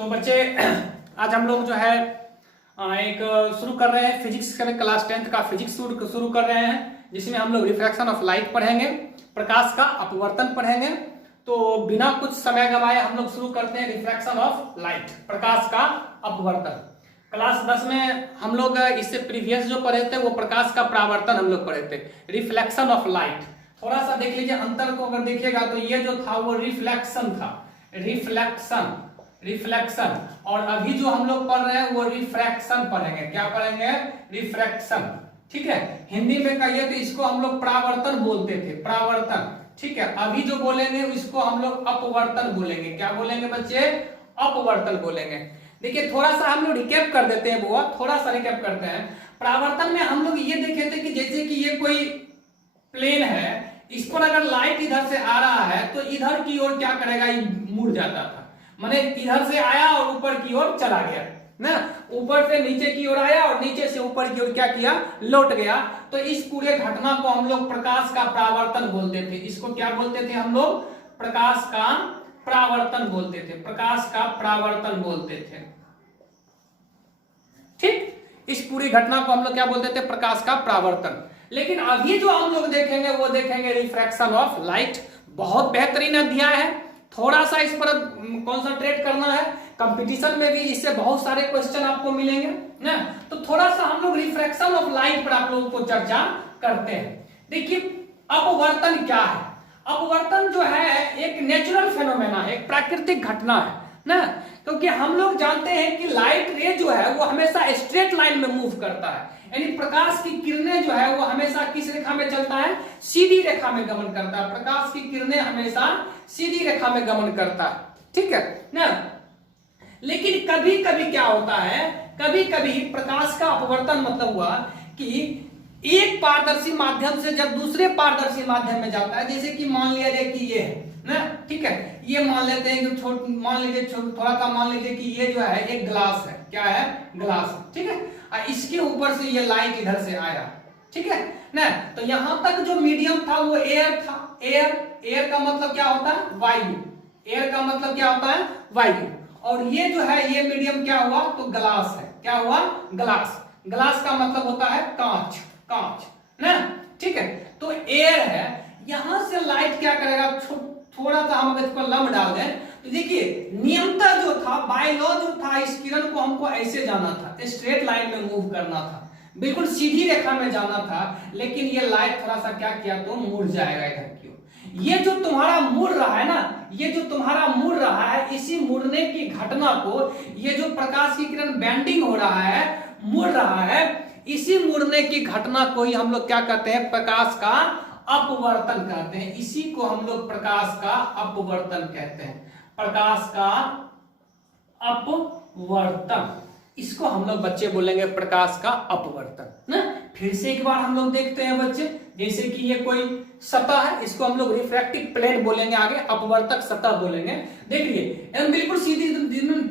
तो बच्चे आज हम लोग जो है एक शुरू कर रहे हैं फिजिक्स का क्लास 10th का फिजिक्स शुरू कर रहे हैं, जिसमें हम लोग रिफ्रैक्शन ऑफ लाइट पढ़ेंगे, प्रकाश का अपवर्तन पढ़ेंगे। तो बिना कुछ समय गवाए हम लोग शुरू करते हैं रिफ्रैक्शन ऑफ लाइट, प्रकाश का अपवर्तन। क्लास 10 में हम लोग इससे प्रीवियस जो पढ़े थे वो प्रकाश का परावर्तन हम लोग पढ़े थे, रिफ्लेक्शन ऑफ लाइट। थोड़ा सा देख लीजिए अंतर को, अगर देखिएगा तो ये जो था वो रिफ्लेक्शन था, रिफ्लेक्शन। और अभी जो हम लोग पढ़ रहे हैं वो रिफ्रैक्शन पढ़ेंगे। क्या पढ़ेंगे? रिफ्रैक्शन। ठीक है, हिंदी में कहिए तो इसको हम लोग परावर्तन बोलते थे, परावर्तन। ठीक है, अभी जो बोलेंगे इसको हम लोग अपवर्तन बोलेंगे। क्या बोलेंगे बच्चे? अपवर्तन बोलेंगे। देखिए थोड़ा सा हम लोग रिकैप कर देते हैं, वो थोड़ा सा रिकैप करते हैं। परावर्तन में हम लोग ये देखे थे कि जैसे कि ये कोई प्लेन है, इस पर अगर लाइट इधर से आ रहा है तो इधर की ओर क्या करेगा, ये मुड़ जाता था। माने इधर से आया और ऊपर की ओर चला गया ना, ऊपर से नीचे की ओर आया और नीचे से ऊपर की ओर क्या किया, लौट गया। तो इस पूरे घटना को हम लोग प्रकाश का परावर्तन बोलते थे। इसको क्या बोलते थे हम लोग? प्रकाश का परावर्तन बोलते थे, प्रकाश का परावर्तन बोलते थे। ठीक, इस पूरी घटना को हम लोग क्या बोलते थे? प्रकाश का परावर्तन। लेकिन अभी जो हम लोग देखेंगे वो देखेंगे रिफ्रैक्शन ऑफ लाइट। बहुत बेहतरीन अध्याय है, थोड़ा सा इस पर कॉन्सेंट्रेट करना है। कंपटीशन में भी इससे बहुत सारे क्वेश्चन आपको मिलेंगे ना, तो थोड़ा सा हम लोग रिफ्रैक्शन ऑफ लाइट पर आप लोगों को चर्चा करते हैं। देखिए अपवर्तन क्या है? अपवर्तन जो है एक नेचुरल फेनोमेना है, एक प्राकृतिक घटना है ना, क्योंकि हम लोग जानते हैं कि लाइट रे जो है वो हमेशा स्ट्रेट लाइन में मूव करता है, यानी प्रकाश की किरणें जो है वो हमेशा किस रेखा में चलता है? सीधी रेखा में गमन करता है। प्रकाश की किरणें हमेशा सीधी रेखा में गमन करता है, ठीक है ना। लेकिन कभी कभी क्या होता है, कभी कभी प्रकाश का अपवर्तन मतलब हुआ कि एक पारदर्शी माध्यम से जब दूसरे पारदर्शी माध्यम में जाता है, जैसे कि मान लिया जाए कि ये है ना, ठीक है, ये मान लेते हैं कि मान लीजिए थोड़ा सा मान लीजिए कि ये जो है एक ग्लास है। क्या है? ग्लास, ठीक है। इसके ऊपर से ये लाइट इधर से आया, ठीक है ना। तो यहां तक जो मीडियम था वो एयर था। एयर का मतलब क्या होता है? वायु। एयर का मतलब क्या होता है? वायु। और ये जो है ये मीडियम क्या हुआ? तो ग्लास है। क्या हुआ? ग्लास। ग्लास का मतलब होता है कांच, कांच ना, ठीक है। तो एयर है, यहां से लाइट क्या करेगा, थोड़ा सा हम इसको लंब डाल दें तो देखिए नियमता जो था, बाय लॉ जो था, इस किरण को हमको ऐसे जाना था, स्ट्रेट लाइन में मूव करना था, बिल्कुल सीधी रेखा में जाना था। लेकिन ये लाइट थोड़ा सा क्या किया तो मुड़ जाएगा इधर की ओर। ये जो तुम्हारा मुड़ रहा है ना, ये जो तुम्हारा मुड़ रहा है, इसी मुड़ने की घटना को, ये जो प्रकाश की किरण बेंडिंग हो रहा है, मुड़ रहा है, इसी मुड़ने की घटना को ही हम लोग क्या कहते हैं? प्रकाश का अपवर्तन कहते हैं। इसी को हम लोग प्रकाश का अपवर्तन कहते हैं, प्रकाश का अपवर्तन। इसको हम लोग बच्चे बोलेंगे प्रकाश का अपवर्तन ना। फिर से एक बार हम लोग देखते हैं बच्चे, जैसे कि ये कोई सतह है, इसको हम लोग रिफ्रैक्टिव प्लेन बोलेंगे, आगे अपवर्तक सतह बोलेंगे। देखिए एकदम बिल्कुल सीधी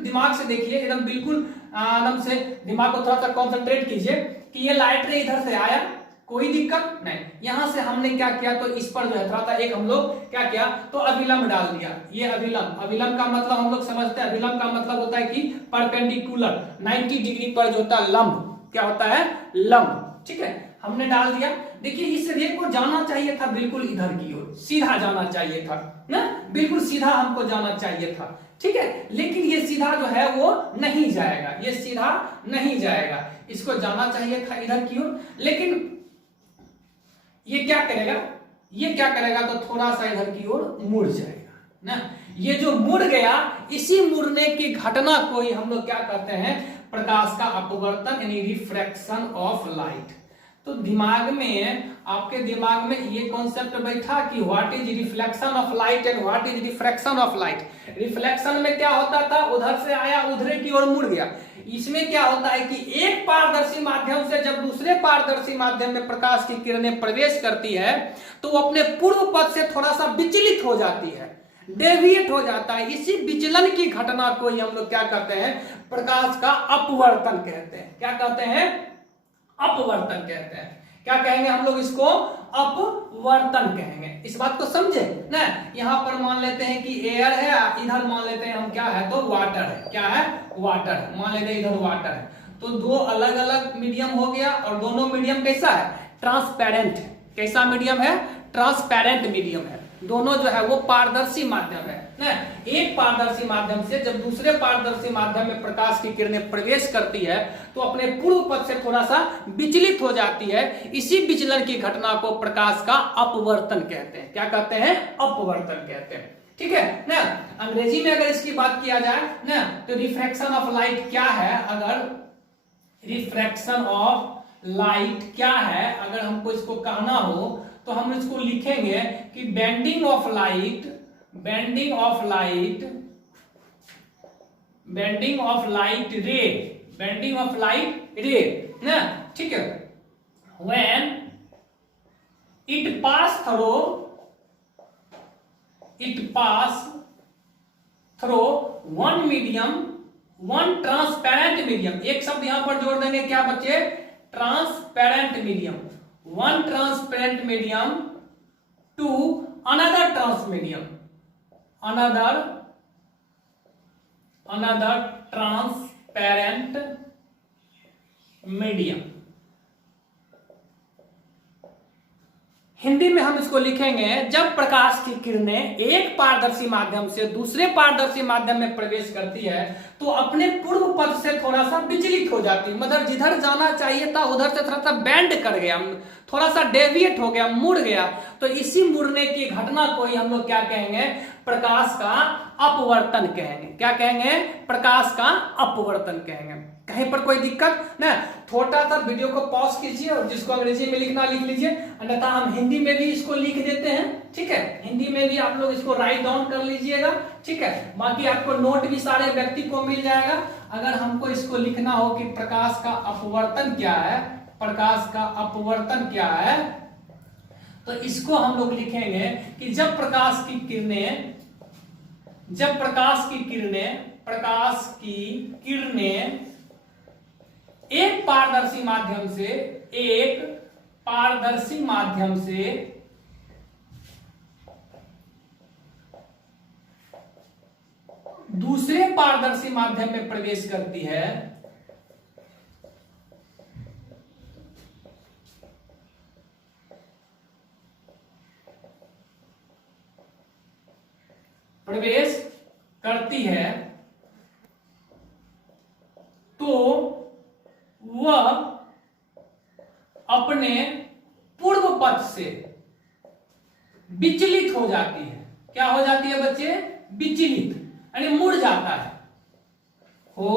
दिमाग से देखिए, एकदम बिल्कुल एकदम से दिमाग को थोड़ा सा कॉन्सेंट्रेट कीजिए कि ये लाइट रे इधर से आया, कोई दिक्कत नहीं। यहां से हमने क्या किया तो इस पर जो है थोड़ा सा एक हम लोग क्या किया तो अभिलंब डाल दिया। ये अभिलंब, अभिलंब का मतलब हम लोग समझते हैं, अभिलंब का मतलब होता है कि परपेंडिकुलर 90 डिग्री पर जो होता है लंब, क्या होता है? लंब, ठीक है, हमने डाल दिया। देखिए इस रे को जाना चाहिए था बिल्कुल इधर की ओर, सीधा जाना चाहिए था ना, बिल्कुल सीधा हमको जाना चाहिए था, ठीक है। लेकिन ये सीधा जो है वो नहीं जाएगा, ये सीधा नहीं जाएगा, इसको जाना चाहिए था इधर की ओर। लेकिन ये क्या करेगा, ये क्या करेगा तो थोड़ा सा इधर की ओर मुड़ जाएगा ना। ये जो मुड़ गया, इसी मुड़ने की घटना को ही हम लोग क्या कहते हैं? प्रकाश का अपवर्तन, यानी रिफ्रैक्शन ऑफ लाइट। तो दिमाग में, आपके दिमाग में ये कॉन्सेप्ट बैठा कि what is reflection of light and what is refraction of light. Reflection में क्या होता था, उधर से आया उधर की ओर मुड़ गया। इसमें क्या होता है कि एक पारदर्शी माध्यम से जब दूसरे पारदर्शी माध्यम में प्रकाश की किरणें प्रवेश करती है तो वो अपने पूर्व पथ से थोड़ा सा विचलित हो जाती है, डेविएट हो जाता है। इसी विचलन की घटना को ही हम लोग क्या कहते हैं? प्रकाश का अपवर्तन कहते हैं। क्या कहते हैं? अपवर्तन कहते हैं। क्या कहेंगे हम लोग इसको? अपवर्तन कहेंगे। इस बात को समझे ना। यहां पर मान लेते हैं कि एयर है, इधर मान लेते हैं हम क्या है तो वाटर है। क्या है? वाटर। मान लेते हैं इधर वाटर है, तो दो अलग अलग मीडियम हो गया और दोनों मीडियम कैसा है? ट्रांसपेरेंट है। कैसा मीडियम है? ट्रांसपेरेंट मीडियम है। दोनों जो है वो पारदर्शी माध्यम है ना। एक पारदर्शी माध्यम से जब दूसरे पारदर्शी माध्यम में प्रकाश की किरणें प्रवेश करती है तो अपने पूर्व पथ से थोड़ा सा विचलित हो जाती है। इसी विचलन की घटना को प्रकाश का अपवर्तन कहते हैं। क्या कहते हैं? अपवर्तन कहते हैं। ठीक है ना। अंग्रेजी में अगर इसकी बात किया जाए ना तो रिफ्रैक्शन ऑफ लाइट क्या है? अगर रिफ्रैक्शन ऑफ लाइट क्या है, अगर हमको इसको कहना हो तो हम इसको लिखेंगे कि bending of light, bending of light, bending of light ray, bending of light ray ना। ठीक है। When it pass through, it pass through one medium, one transparent medium. एक शब्द यहां पर जोड़ देंगे, क्या बच्चे? Transparent medium. One transparent medium to another transmedium, another transparent medium. Hindi में हम इसको लिखेंगे, जब प्रकाश की किरणें एक पारदर्शी माध्यम से दूसरे पारदर्शी माध्यम में प्रवेश करती है तो अपने पूर्व पथ से थोड़ा सा विचलित हो जाती है। मतलब जिधर जाना चाहिए था उधर से थोड़ा सा बैंड कर गया, थोड़ा सा डेविएट हो गया, मुड़ गया। तो इसी मुड़ने की घटना को ही हम लोग क्या कहेंगे? प्रकाश का अपवर्तन कहेंगे। क्या कहेंगे? प्रकाश का अपवर्तन कहेंगे। कहीं पर कोई दिक्कत ना? छोटा सा वीडियो को पॉज कीजिए और जिसको अंग्रेजी में लिखना लिख लीजिए, अन्यथा हम हिंदी में भी इसको लिख देते हैं। ठीक है, हिंदी में भी आप लोग इसको राइट डाउन कर लीजिएगा। ठीक है, बाकी आपको नोट भी सारे व्यक्ति को मिल जाएगा। अगर हमको इसको लिखना हो कि प्रकाश का अपवर्तन क्या है, प्रकाश का अपवर्तन क्या है, तो इसको हम लोग लिखेंगे कि जब प्रकाश की किरणें, जब प्रकाश की किरणें, प्रकाश की किरणें एक पारदर्शी माध्यम से, एक पारदर्शी माध्यम से दूसरे पारदर्शी माध्यम में प्रवेश करती है, प्रवेश करती है, तो वह अपने पूर्व पथ से विचलित हो जाती है। क्या हो जाती है बच्चे? विचलित, यानी मुड़ जाता है, हो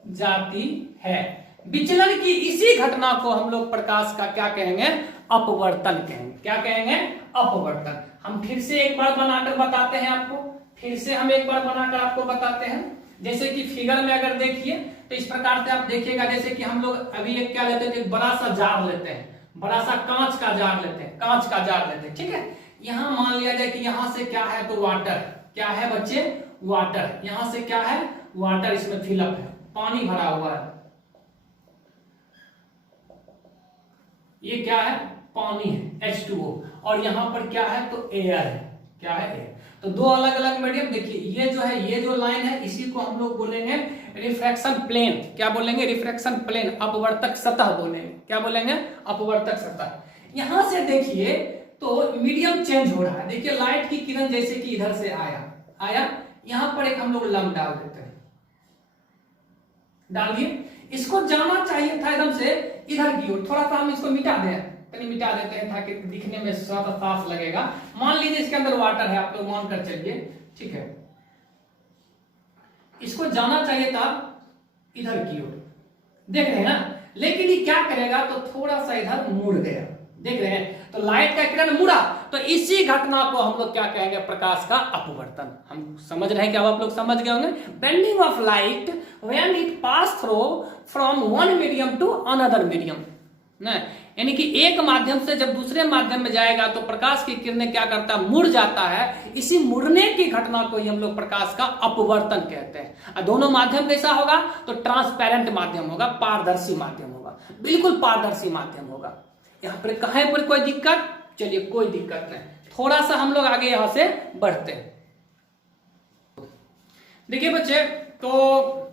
जाती है। विचलन की इसी घटना को हम लोग प्रकाश का क्या कहेंगे? अपवर्तन कहेंगे। क्या कहेंगे? अपवर्तन। हम फिर से एक बार बनाकर बताते हैं आपको, फिर से हम एक बार बनाकर आपको बताते हैं। जैसे कि फिगर में अगर देखिए तो इस प्रकार से आप देखिएगा, जैसे कि हम लोग अभी एक क्या लेते थे? बड़ा सा जार लेते हैं, बड़ा सा कांच का जार लेते हैं, कांच का जार लेते हैं। ठीक है, यहां मान लिया जाए कि यहां से क्या है तो वाटर, क्या है बच्चे? वाटर। यहां से क्या है? वाटर, इसमें फिलअप है, पानी भरा हुआ है। ये क्या है? पानी है, H2O। और यहां पर क्या है तो एयर है। क्या है? एयर। तो दो अलग अलग मीडियम। देखिए ये जो है, ये जो लाइन है, इसी को हम लोग बोलेंगे रिफ्रैक्शन प्लेन। क्या बोलेंगे? रिफ्रैक्शन प्लेन, अपवर्तक सतह बोलेंगे। क्या बोलेंगे? अपवर्तक सतह। यहां से देखिए तो मीडियम चेंज हो रहा है। देखिए लाइट की किरण जैसे कि इधर से आया, यहां पर एक हम लोग लंब डाल देते हैं, डाल दिए। इसको जाना चाहिए था एकदम से इधर की ओर, थोड़ा सा हम इसको मिटा दें, मिटा देते हैं ताकि दिखने में ज्यादा साफ लगेगा। मान लीजिए इसके अंदर वाटर है, आप लोग मान कर चलिए। ठीक है, इसको जाना चाहिए था इधर की ओर, देख रहे हैं ना, लेकिन ये क्या करेगा तो थोड़ा सा इधर मुड़ गया, देख रहे हैं। तो लाइट का किरण मुड़ा, तो इसी घटना को हम लोग क्या कहेंगे? प्रकाश का अपवर्तन। हम समझ रहे हैं क्या? आप लोग समझ गए होंगे। Bending of light when it pass through from one medium to another medium ना, यानी कि एक माध्यम से जब दूसरे माध्यम में जाएगा तो प्रकाश की किरणें क्या करता है? मुड़ जाता है। इसी मुड़ने की घटना को ही हम लोग प्रकाश का अपवर्तन कहते हैं। दोनों माध्यम कैसा होगा तो ट्रांसपेरेंट माध्यम होगा, पारदर्शी माध्यम होगा। होगा, बिल्कुल पारदर्शी माध्यम होगा। यहाँ पर कहीं पर कोई दिक्कत? चलिए कोई दिक्कत नहीं, थोड़ा सा हम लोग आगे यहां से बढ़ते हैं। देखिए बच्चे, तो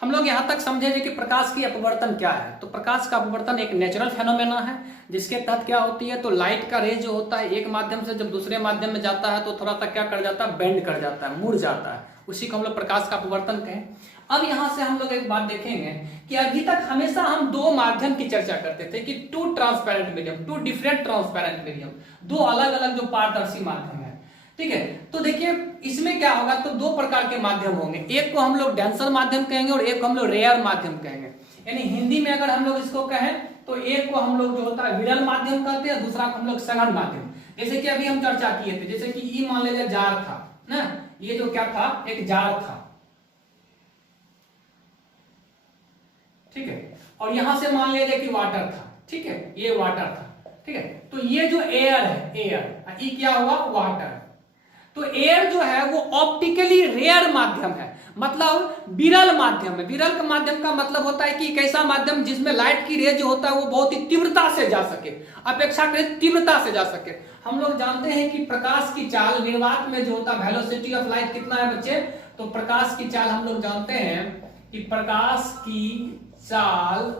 हम लोग यहां तक समझे कि प्रकाश की अपवर्तन क्या है। तो प्रकाश का अपवर्तन एक नेचुरल फेनोमेना है, जिसके तहत क्या होती है, तो लाइट का रे जो होता है एक माध्यम से जब दूसरे माध्यम में जाता है तो थोड़ा सा क्या कर जाता है, बेंड कर जाता है, मुड़ जाता है, उसी को हम लोग प्रकाश का अपवर्तन कहें। अब यहां से हम लोग एक बात देखेंगे कि अभी तक हमेशा हम दो माध्यम की चर्चा करते थे कि two transparent medium, two different transparent medium, दो अलग अलग जो पारदर्शी माध्यम है। ठीक है, तो देखिए इसमें क्या होगा, तो दो प्रकार के माध्यम होंगे, एक को हम लोग डेंसर माध्यम कहेंगे और एक को हम लोग रेयर माध्यम कहेंगे। यानी हिंदी में अगर हम लोग इसको कहें तो एक को हम लोग जो होता है विरल माध्यम कहते हैं, दूसरा को हम लोग सघन माध्यम। जैसे कि अभी हम चर्चा किए थे, जैसे कि ई मान लीजिए जार था ना, ये जो क्या था, एक जार था, ठीक है, और यहां से मान लीजिए कि वाटर था, ठीक है, ये वाटर था, ठीक है, तो ये जो एयर है, एयर, ये क्या हुआ, वाटर। तो एयर जो है वो ऑप्टिकली रेयर माध्यम है, मतलब विरल माध्यम है। विरल का माध्यम का मतलब होता है कि एक ऐसा माध्यम जिसमें लाइट की रे जो होता है वो बहुत ही तीव्रता से जा सके, अपेक्षाकृत तीव्रता से जा सके। हम लोग जानते हैं कि प्रकाश की चाल निर्वात में जो होता है, वेलोसिटी ऑफ लाइट कितना है बच्चे, तो प्रकाश की चाल हम लोग जानते हैं कि प्रकाश की चाल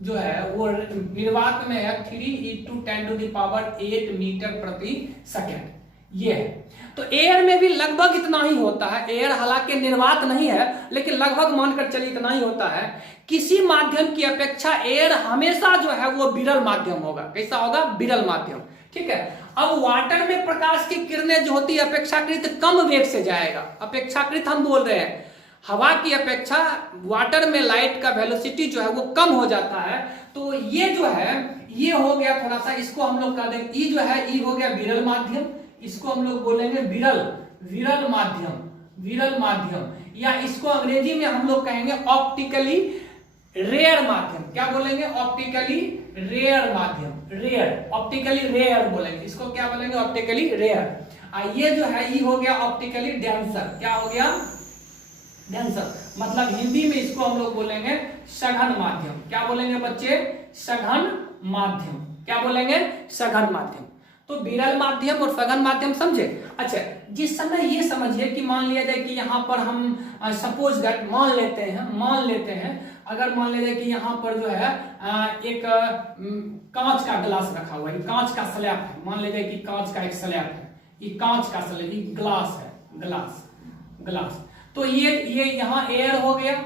जो है वो निर्वात में है 3 × 10⁸ मीटर प्रति सेकेंड, ये है। तो एयर में भी लगभग इतना ही होता है, एयर हालांकि निर्वात नहीं है लेकिन लगभग मानकर चलिए इतना ही होता है। किसी माध्यम की अपेक्षा एयर हमेशा जो है वो विरल माध्यम होगा। कैसा होगा, विरल माध्यम, ठीक है। अब वाटर में प्रकाश की किरणें जो होती है अपेक्षाकृत कम वेग से जाएगा, अपेक्षाकृत हम बोल रहे हैं, हवा की अपेक्षा वाटर में लाइट का वेलोसिटी जो है वो कम हो जाता है। तो ये जो है ये हो गया थोड़ा सा, इसको हम लोग कह देंगे, ई जो है ई हो गया विरल माध्यम, इसको हम लोग बोलेंगे विरल, विरल माध्यम, विरल माध्यम, या इसको अंग्रेजी में हम लोग कहेंगे ऑप्टिकली रेयर माध्यम। क्या बोलेंगे, ऑप्टिकली रेयर माध्यम, रेयर, ऑप्टिकली रेयर बोलेंगे, इसको क्या बोलेंगे, ऑप्टिकली रेयर। ये जो है ये हो गया ऑप्टिकली डेंसर, क्या हो गया, डेंसर, मतलब हिंदी में इसको हम लोग बोलेंगे सघन माध्यम। क्या बोलेंगे बच्चे, सघन माध्यम, क्या बोलेंगे, सघन माध्यम। तो विरल माध्यम और सघन माध्यम समझे। अच्छा, जिस समय ये समझिए कि मान लिया जाए कि यहाँ पर हम सपोज दैट मान लेते हैं अगर मान लिया जाए कि यहाँ पर जो है एक कांच का गिलास रखा हुआ है, कांच का स्लैब है, मान लीजिए कि कांच का एक स्लैब है, ये कांच का स्लैब, ये ग्लास है, ग्लास। तो ये यहाँ एयर हो गया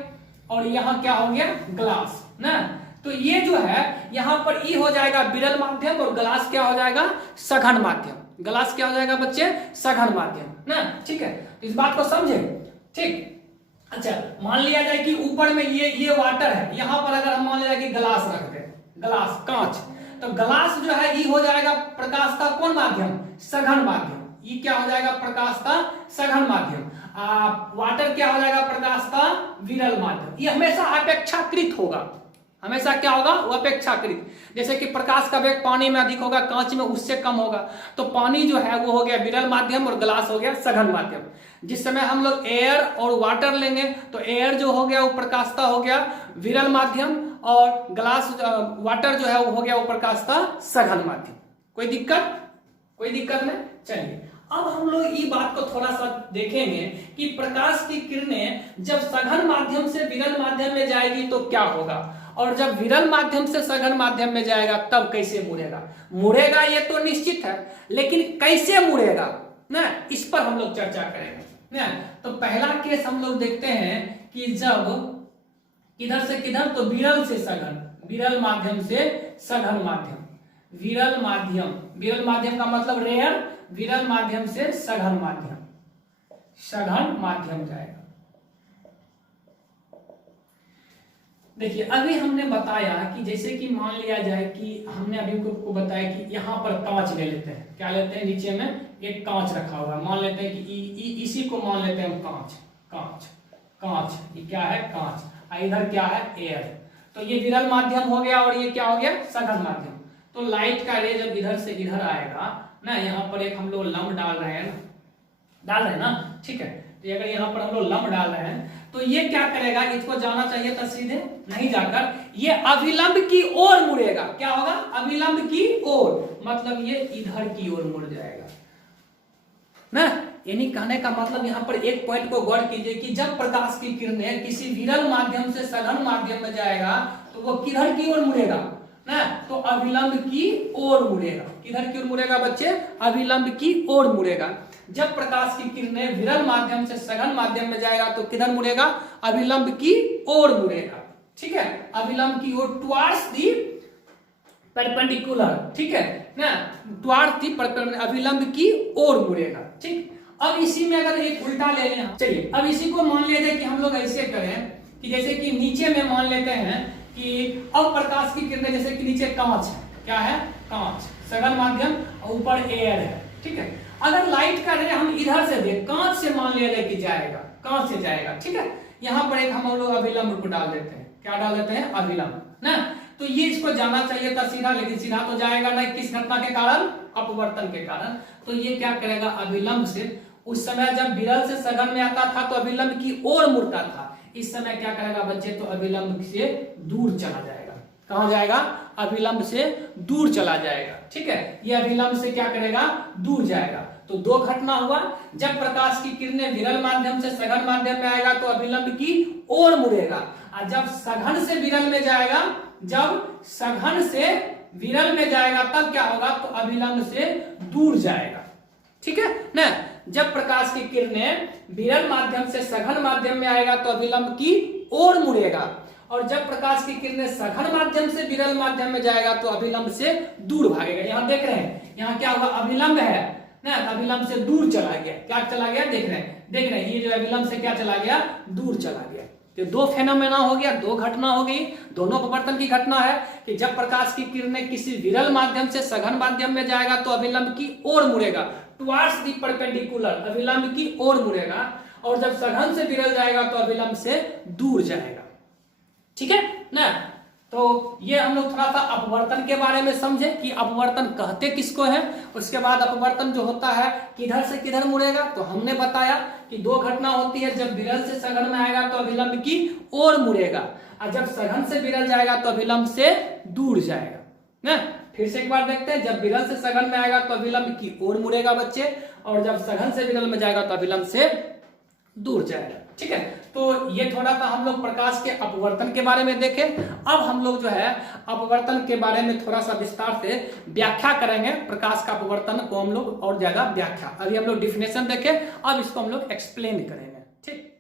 और यहाँ क्या हो गया, ग्लास ना। तो ये जो है यहां पर ई हो जाएगा विरल माध्यम और ग्लास क्या हो जाएगा, सघन माध्यम। ग्लास क्या हो जाएगा बच्चे, सघन माध्यम ना, ठीक है। तो इस बात को समझे, ठीक। अच्छा, मान लिया जाए कि ऊपर में ये वाटर है, यहां पर अगर हम मान लिया कि ग्लास रख दे, ग्लास कांच, तो ग्लास जो है ये हो जाएगा प्रकाश का कौन माध्यम, सघन माध्यम। ये क्या हो जाएगा, प्रकाश का सघन माध्यम। वाटर क्या हो जाएगा, प्रकाश का विरल माध्यम। ये हमेशा अपेक्षाकृत होगा, हमेशा क्या होगा, वो अपेक्षाकृत। जैसे कि प्रकाश का वेग पानी में अधिक होगा, कांच में उससे कम होगा, तो पानी जो है वो हो गया विरल माध्यम और ग्लास हो गया सघन माध्यम। जिस समय हम लोग एयर और वाटर लेंगे तो एयर जो हो गया वो प्रकाशता हो गया विरल माध्यम और ग्लास वाटर जो है वो हो गया वो प्रकाशता सघन माध्यम। कोई दिक्कत, कोई दिक्कत नहीं। चलिए अब हम लोग ये बात को थोड़ा सा देखेंगे कि प्रकाश की किरणें जब सघन माध्यम से विरल माध्यम में जाएगी तो क्या होगा, और जब विरल माध्यम से सघन माध्यम में जाएगा तब कैसे मुड़ेगा। मुड़ेगा ये तो निश्चित है, लेकिन कैसे मुड़ेगा ना, इस पर हम लोग चर्चा करेंगे ना। तो पहला केस हम लोग देखते हैं कि जब किधर से किधर, तो विरल से सघन, विरल माध्यम से सघन माध्यम, विरल माध्यम, विरल माध्यम का मतलब रेयर, विरल माध्यम से सघन माध्यम, सघन माध्यम जाएगा। देखिए अभी हमने बताया कि जैसे कि मान लिया जाए कि हमने अभी को बताया कि यहाँ पर कांच ले लेते हैं, क्या लेते हैं, नीचे में एक कांच रखा हुआ है, मान लेते हैं कि इसी को मान लेते हैं कांच, कांच, कांच, ये क्या है, कांच, इधर क्या है, एयर। तो ये विरल माध्यम हो गया और ये क्या हो गया, सघन माध्यम। तो लाइट का रे जब इधर से इधर आएगा ना, यहाँ पर एक हम लोग लंब डाल रहे हैं ना, ठीक है। तो अगर यहाँ पर हम लोग लंब डाल रहे हैं तो ये क्या करेगा, इसको जाना चाहिए था सीधे, नहीं जाकर ये अभिलंब की ओर मुड़ेगा। क्या होगा, अभिलंब की ओर, मतलब ये इधर की ओर मुड़ जाएगा ना। यानी कहने का मतलब यहाँ पर एक पॉइंट को गौर कीजिए कि जब प्रकाश की किरणें किसी विरल माध्यम से सघन माध्यम में जाएगा तो वो किधर की ओर मुड़ेगा ना, तो अभिलंब की ओर मुड़ेगा। किधर की ओर मुड़ेगा बच्चे, अभिलंब की ओर मुड़ेगा। जब प्रकाश की किरणें विरल माध्यम से सघन माध्यम में जाएगा तो किधर मुड़ेगा, अभिलंब की ओर मुड़ेगा। ठीक है, अभिलंब की ओर, टुवार्ड्स दी परपेंडिकुलर, ठीक है ना, टुवार्ड्स दी परपेंडिकुलर, अभिलंब की ओर मुड़ेगा। ठीक, अब इसी में अगर एक उल्टा ले लें, चलिए अब इसी को मान लेते कि हम लोग ऐसे करें कि जैसे कि नीचे में मान लेते हैं कि अब प्रकाश की किरणें, जैसे कि नीचे कांच है, क्या है, कांच, सघन माध्यम, और ऊपर एयर है। ठीक है, अगर लाइट का रे हम इधर से दें, कांच से मान ले रहे कि जाएगा, कांच से जाएगा। ठीक है, यहाँ पर एक हम लोग अभिलंब को डाल देते हैं, क्या डाल देते हैं, अभिलंब ना। तो ये इसको जाना चाहिए था सीधा, लेकिन सीधा तो जाएगा नहीं, किस घटना के कारण, अपवर्तन के कारण। तो ये क्या करेगा, अभिलंब से, उस समय जब विरल से सघन में आता था तो अभिलंब की ओर मुड़ता था, इस समय क्या करेगा बच्चे, तो अभिलंब से दूर चला जाएगा। कहां जाएगा, अभिलंब से दूर चला जाएगा। ठीक है, ये अभिलंब से क्या करेगा, दूर जाएगा। तो दो घटना हुआ, जब प्रकाश की किरणें विरल माध्यम से सघन माध्यम में आएगा तो अभिलंब की ओर मुड़ेगा, और जब सघन से विरल में जाएगा, जब सघन से विरल में जाएगा तब क्या होगा, तो अभिलंब से दूर जाएगा। ठीक है ना, जब प्रकाश की किरणें विरल माध्यम से सघन माध्यम में आएगा तो अभिलंब की ओर मुड़ेगा, और जब प्रकाश की किरणें सघन माध्यम से विरल माध्यम में जाएगा तो अभिलंब से दूर भागेगा। यहाँ देख रहे हैं, यहाँ क्या हुआ, अभिलंब है ना, अभिलंब से दूर चला गया। क्या चला गया, देख रहे हैं, ये जो अभिलंब से क्या चला गया, दूर चला गया। तो दो फेनोमेना हो गया, दो घटना हो गई, दोनों अपवर्तन की घटना है कि जब प्रकाश की किरणें किसी विरल माध्यम से सघन माध्यम में जाएगा तो अभिलंब की ओर मुड़ेगा, टुवार्ड्स दी परपेंडिकुलर, अभिलंब की ओर मुड़ेगा, और जब सघन से विरल जाएगा तो अभिलंब से दूर जाएगा। ठीक है ना, तो ये हम लोग थोड़ा सा अपवर्तन के बारे में समझे कि अपवर्तन कहते किसको है। उसके बाद अपवर्तन जो होता है किधर से किधर मुड़ेगा, तो हमने बताया कि दो घटना होती है, जब विरल से सघन में आएगा तो अभिलंब की ओर मुड़ेगा, और जब सघन से विरल जाएगा तो अभिलंब से दूर जाएगा ना। फिर से एक बार देखते हैं, जब विरल से सघन में आएगा तो अभिलंब की ओर मुड़ेगा बच्चे, और जब सघन से विरल में जाएगा तो अभिलंब से दूर जाएगा। ठीक है, तो ये थोड़ा सा हम लोग प्रकाश के अपवर्तन के बारे में देखें। अब हम लोग जो है अपवर्तन के बारे में थोड़ा सा विस्तार से व्याख्या करेंगे। प्रकाश का अपवर्तन को हम लोग और ज्यादा व्याख्या, अभी हम लोग डिफिनेशन देखें, अब इसको हम लोग एक्सप्लेन करेंगे। ठीक।